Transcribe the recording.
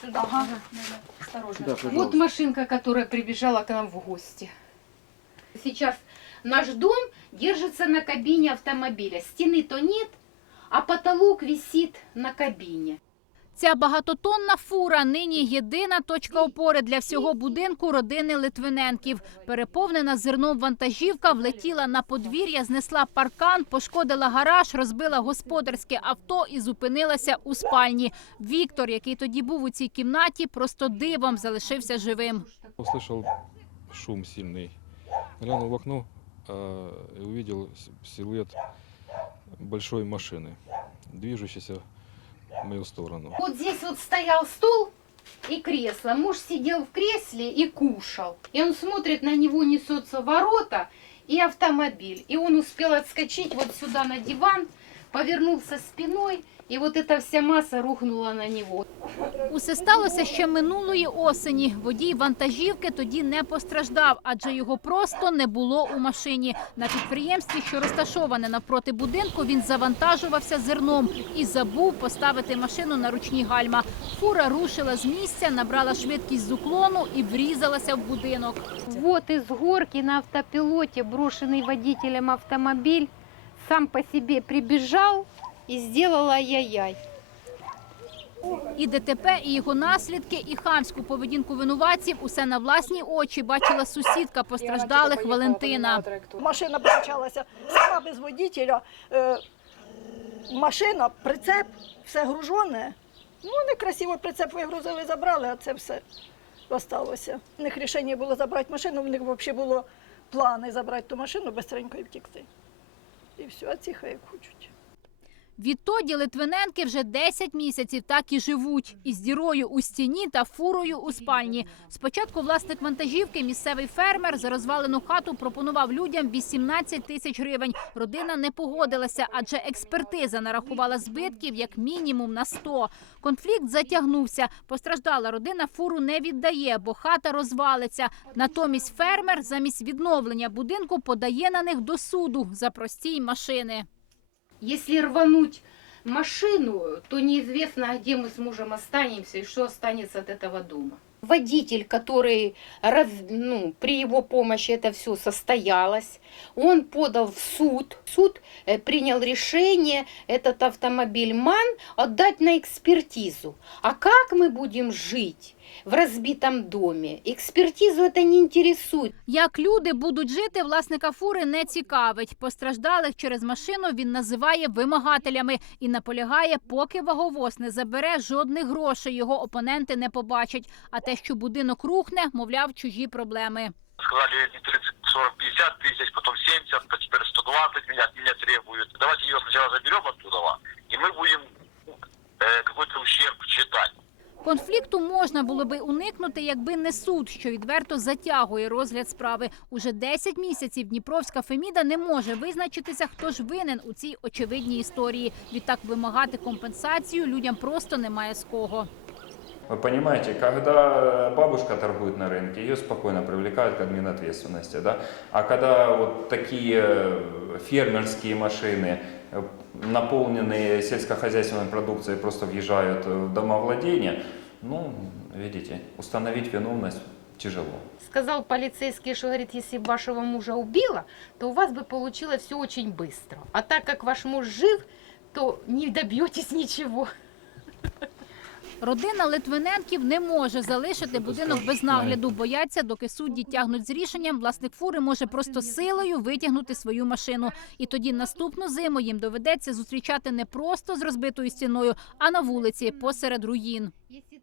Сюда, Ага. Осторожно. Да, Вот машинка, которая прибежала к нам в гости. Сейчас наш дом держится на кабине автомобиля. Стены то нет, а потолок висит на кабине. Ця багатотонна фура нині єдина точка опори для всього будинку родини Литвиненків. Переповнена зерном вантажівка влетіла на подвір'я, знесла паркан, пошкодила гараж, розбила господарське авто і зупинилася у спальні. Віктор, який тоді був у цій кімнаті, просто дивом залишився живим. Услышал шум сильный. Глянул в окно а, и увидел с- силуэт большой машины, движущейся в мою сторону. Вот здесь вот стоял стол и кресло. Муж сидел в кресле и кушал. И он смотрит, на него несутся ворота и автомобиль. И он успел отскочить вот сюда на диван, повернулся спиной, и вот эта вся масса рухнула на него. Усе сталося ще минулої осені. Водій вантажівки тоді не постраждав, адже його просто не було у машині. На підприємстві, що розташоване навпроти будинку, він завантажувався зерном і забув поставити машину на ручні гальма. Фура рушила з місця, набрала швидкість з уклону і врізалася в будинок. Вот из горки на автопилоте брошенный водителем автомобиль сам по себе прибежал и сделал ай-яй-яй. І ДТП, і його наслідки, і хамську поведінку винуватців усе на власні очі бачила сусідка постраждалих Валентина. Машина примчалася сама без водителя. Е, машина, прицеп, все гружене. Ну, вони красиво прицеп вигрузили, забрали, а це все осталося. У них рішення було забрати машину, у них взагалі було плани забрати ту машину, швидко і втікти. І все, а ці хай хочуть. Відтоді Литвиненки вже 10 місяців так і живуть із дірою у стіні та фурою у спальні. Спочатку власник вантажівки, місцевий фермер, за розвалену хату пропонував людям 18 тисяч гривень. Родина не погодилася, адже експертиза нарахувала збитків як мінімум на 100. Конфлікт затягнувся. Постраждала родина фуру не віддає, бо хата розвалиться. Натомість фермер замість відновлення будинку подає на них до суду за простій машини. Если рвануть машину, то неизвестно, где мы с мужем останемся и что останется от этого дома. Водитель, который раз- ну, при его помощи это все состоялось, он подал в суд. Суд э, принял решение этот автомобиль МАН отдать на экспертизу. А как мы будем жить в разбитом доме? Экспертизу это не интересует. Як люди будуть жити, власника фури не цікавить. Постраждалих через машину він називає вимагателями і наполягає, поки ваговоз не забере жодних грошей. Його опоненти не побачать. А те, що будинок рухне, мовляв, чужі проблеми. сказали не 30, 40, 50 тысяч, потом 70, а теперь 120 меня, от меня требуют. Давайте ее сначала заберем оттуда, и мы будем э, какой-то ущерб считать. Конфлікту можна було би уникнути, якби не суд, що відверто затягує розгляд справи. Уже 10 місяців Дніпровська Феміда не може визначитися, хто ж винен у цій очевидній історії. Відтак вимагати компенсацію людям просто немає з кого. Вы понимаете, когда бабушка торгует на рынке, ее спокойно привлекают к админответственности, да? А когда вот такие э, фермерские машины, э, наполненные сельскохозяйственной продукцией, просто въезжают в домовладение, ну, видите, установить виновность тяжело. Сказал полицейский, что говорит, если бы вашего мужа убило, то у вас бы получилось все очень быстро. А так как ваш муж жив, то не добьетесь ничего. Родина Литвиненків не може залишити будинок без нагляду. Бояться, доки судді тягнуть з рішенням, власник фури може просто силою витягнути свою машину. І тоді наступну зиму їм доведеться зустрічати не просто з розбитою стіною, а на вулиці посеред руїн. Если